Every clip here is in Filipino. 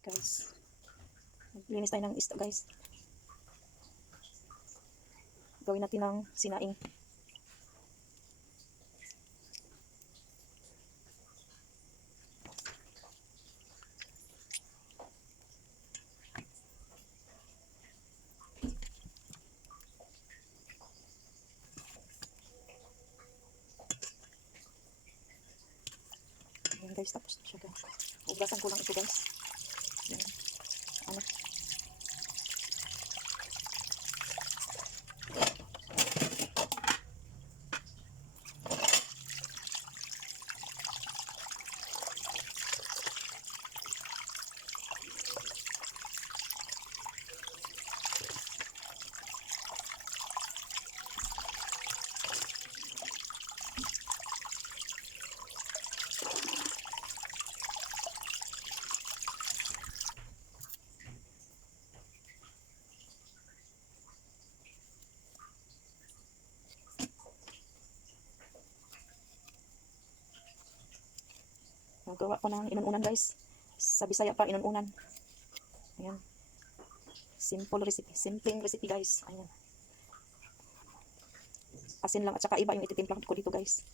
Guys, maglinis tayo ng isda guys. Gawin natin ng sinaing. Ayan guys, tapos na siya guys. Ugasan ko lang ito guys. Ayan. Ano? Gawa ko ng inununan guys. Sa Bisaya pa inununan. Ayan. Simple recipe. Simpleng recipe guys. Ayan. Asin lang at saka iba yung ititimpla ko dito guys.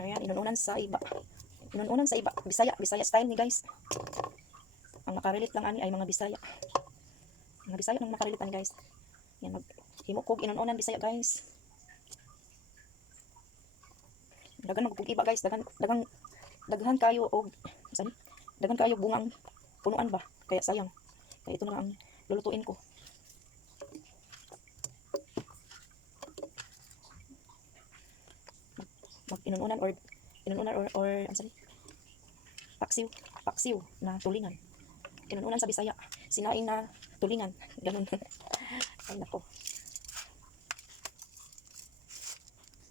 Ayan, inununan sa iba. Inununan sa iba. Bisaya. Bisaya style ni guys. Ang makarelate lang ani ay mga Bisaya. Mga Bisaya nang makarelate ani guys. Yan, maghimukog inununan Bisaya guys. Dagan magpug iba guys. Daghan kayo og saan? Daghan kayo bungang punuan ba? Kaya sayang. Kaya ito na ang lulutuin ko. Inununan or ano sabi? Paksiw na tulingan. Inununan sa Bisaya, sinaing na tulingan. Ganun. Ay nako.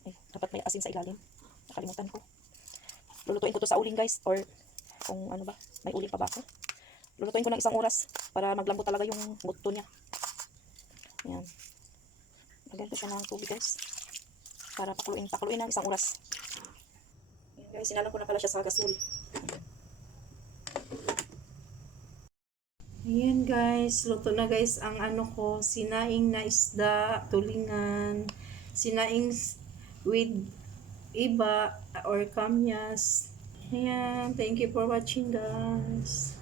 Ay, dapat may asin sa ilalim. Nakalimutan ko. Lulutuin ko to sa uling guys, or kung ano ba, may uling pa ba ako. Lulutuin ko ng 1 oras para maglambot talaga yung buto niya. Ayan. Lagyan ko siya ng tubig guys. Para pakuluin ng 1 oras. Ayan guys, sinalang ko na pala siya sa gasol. Ayan guys, luto na guys ang ano ko, sinaing na isda, tulingan, sinaing with iba or kamyas. Ayan, thank you for watching guys.